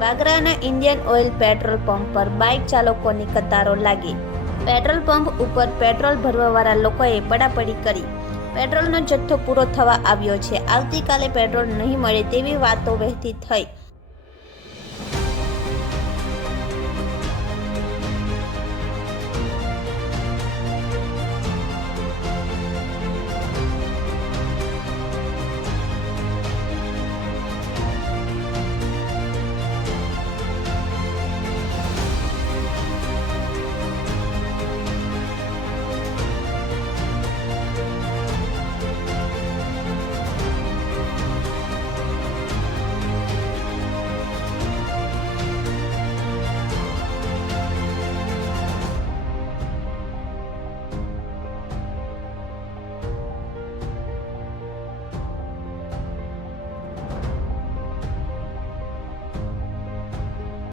વાગરાના Indian oil petrol pump પર bike ચાલકોની કતારો લાગી। પેટ્રોલ પંપ ઉપર પેટ્રોલ ભરવાવાળા લોકોએ પડાપડી કરી। પેટ્રોલનો જથ્થો પૂરો થવા આવ્યો છે। આવતીકાલે પેટ્રોલ નહીં મળે તેવી વાતો વહેતી થઈ।